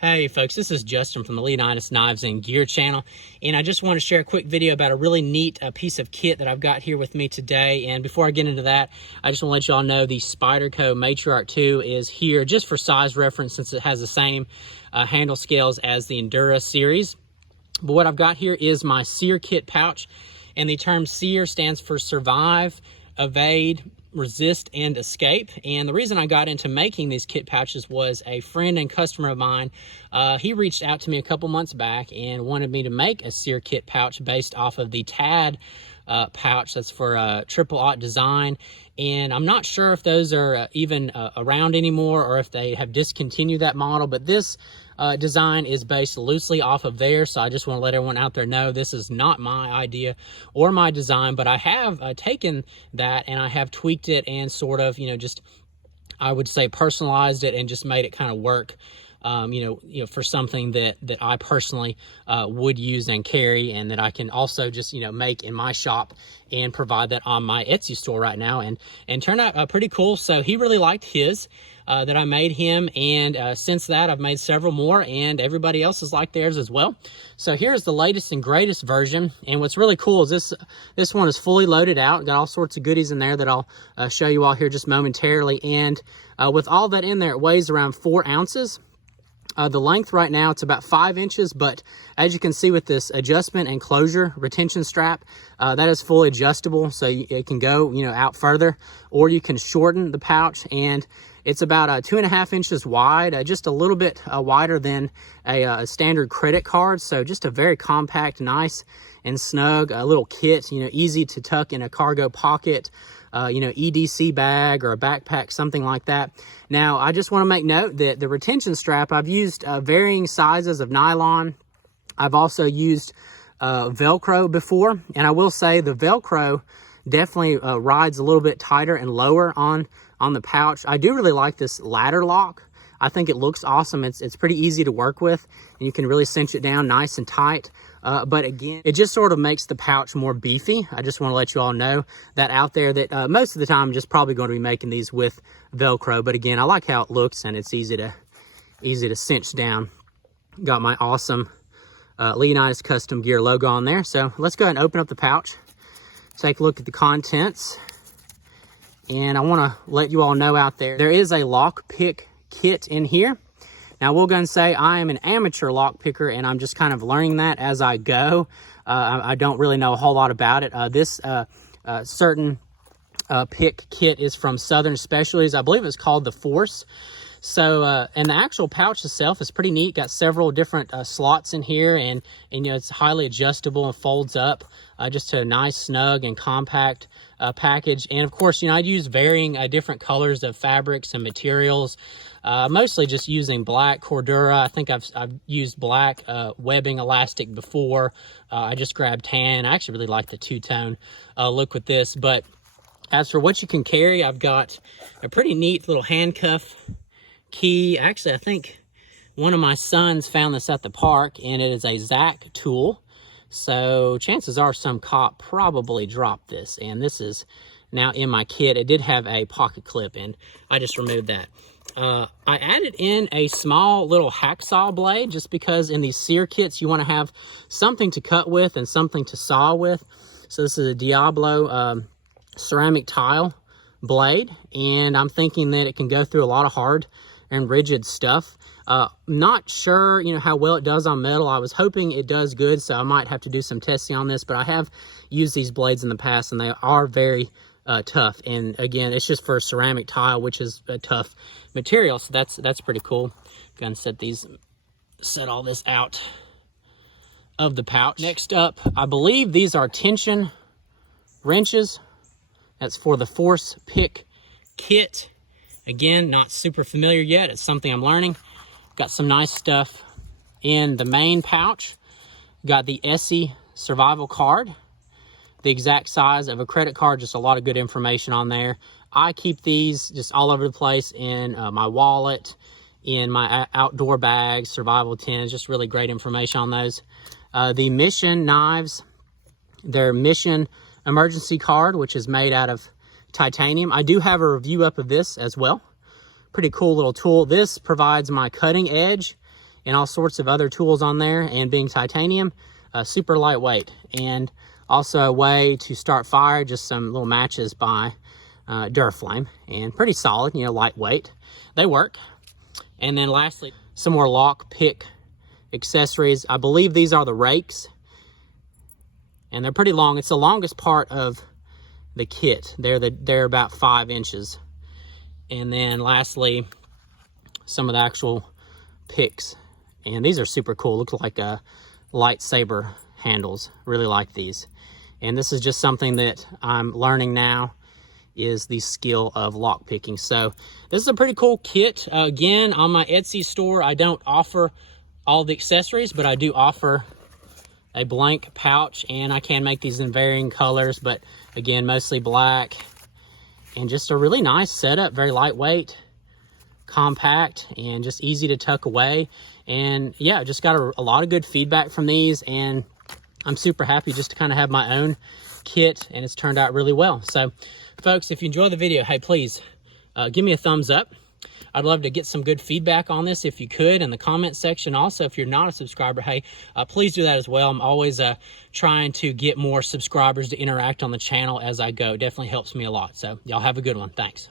Hey folks, this is Justin from the LEONIDAS Knives and Gear channel, and I just want to share a quick video about a really neat piece of kit that I've got here with me today. And before I get into that, I just want to let you all know the Spyderco Matriarch 2 is here just for size reference, since it has the same handle scales as the Endura series. But what I've got here is my SERE kit pouch, and the term SERE stands for Survive, Evade, Resist, and Escape. And the reason I got into making these kit pouches was a friend and customer of mine. He reached out to me a couple months back and wanted me to make a SERE kit pouch based off of the TAD pouch. That's for triple aught design, and I'm not sure if those are even around anymore or if they have discontinued that model, but this design is based loosely off of theirs. So I just want to let everyone out there know this is not my idea or my design, but I have taken that and I have tweaked it and sort of, just, I would say, personalized it and just made it kind of work, for something that I personally would use and carry, and that I can also just, make in my shop and provide that on my Etsy store right now, and turned out pretty cool. So he really liked his that I made him, and since that I've made several more, and everybody else has liked theirs as well. So here's the latest and greatest version, and what's really cool is this one is fully loaded out, got all sorts of goodies in there that I'll show you all here just momentarily. And with all that in there, it weighs around 4 ounces. The length right now, it's about 5 inches, but as you can see with this adjustment and closure retention strap, that is fully adjustable, so it can go, out further, or you can shorten the pouch. And it's about 2.5 inches wide, just a little bit wider than a standard credit card. So just a very compact, nice and snug little kit, easy to tuck in a cargo pocket, EDC bag or a backpack, something like that. Now, I just want to make note that the retention strap, I've used varying sizes of nylon. I've also used Velcro before, and I will say the Velcro definitely rides a little bit tighter and lower on the pouch. I do really like this ladder lock. I think it looks awesome. It's pretty easy to work with, and you can really cinch it down nice and tight. But again, it just sort of makes the pouch more beefy. I just want to let you all know that out there, that most of the time I'm just probably going to be making these with Velcro. But again, I like how it looks, and it's easy to cinch down. Got my awesome Leonidas Custom Gear logo on there. So let's go ahead and open up the pouch, take a look at the contents. And I want to let you all know out there is a lock pick kit in here. Now, we'll go and say I am an amateur lock picker, and I'm just kind of learning that as I go. I don't really know a whole lot about it. This certain pick kit is from Southern Specialties. I believe it's called the Force. So, and the actual pouch itself is pretty neat. Got several different slots in here, and it's highly adjustable and folds up just to a nice, snug, and compact package. And of course, I'd use varying different colors of fabrics and materials. Mostly just using black Cordura. I think I've used black webbing elastic before. I just grabbed tan. I actually really like the two-tone look with this. But as for what you can carry, I've got a pretty neat little handcuff key. Actually, I think one of my sons found this at the park, and it is a Zac tool. So chances are some cop probably dropped this, and this is now in my kit. It did have a pocket clip, and I just removed that. I added in a small little hacksaw blade, just because in these SERE kits you want to have something to cut with and something to saw with. So this is a Diablo ceramic tile blade, and I'm thinking that it can go through a lot of hard and rigid stuff. Not sure, how well it does on metal. I was hoping it does good, so I might have to do some testing on this, but I have used these blades in the past, and they are very tough. And again, it's just for ceramic tile, which is a tough material, so that's pretty cool. Gonna set all this out of the pouch. Next up, I believe these are tension wrenches. That's for the Force pick kit. Again, not super familiar yet. It's something I'm learning. Got some nice stuff in the main pouch. Got the SE survival card, the exact size of a credit card, just a lot of good information on there. I keep these just all over the place in my wallet, in my outdoor bags, survival tins, just really great information on those. The Mission knives, their Mission emergency card, which is made out of titanium. I do have a review up of this as well. Pretty cool little tool. This provides my cutting edge and all sorts of other tools on there, and being titanium, super lightweight. And also a way to start fire, just some little matches by Duraflame, and pretty solid, you know, lightweight. They work. And then lastly, some more lock pick accessories. I believe these are the rakes, and they're pretty long. It's the longest part of the kit. They're about 5 inches. And then lastly, some of the actual picks, and these are super cool. Look like lightsaber handles. Really like these. And this is just something that I'm learning now, is the skill of lock picking. So this is a pretty cool kit. Again, on my Etsy store, I don't offer all the accessories, but I do offer a blank pouch, and I can make these in varying colors, but again, mostly black. And just a really nice setup, very lightweight, compact, and just easy to tuck away. And yeah, just got a lot of good feedback from these, and I'm super happy just to kind of have my own kit, and it's turned out really well. So folks, if you enjoy the video, hey, please give me a thumbs up. I'd love to get some good feedback on this if you could in the comment section. Also, if you're not a subscriber, hey, please do that as well. I'm always trying to get more subscribers to interact on the channel as I go. It definitely helps me a lot. So y'all have a good one. Thanks.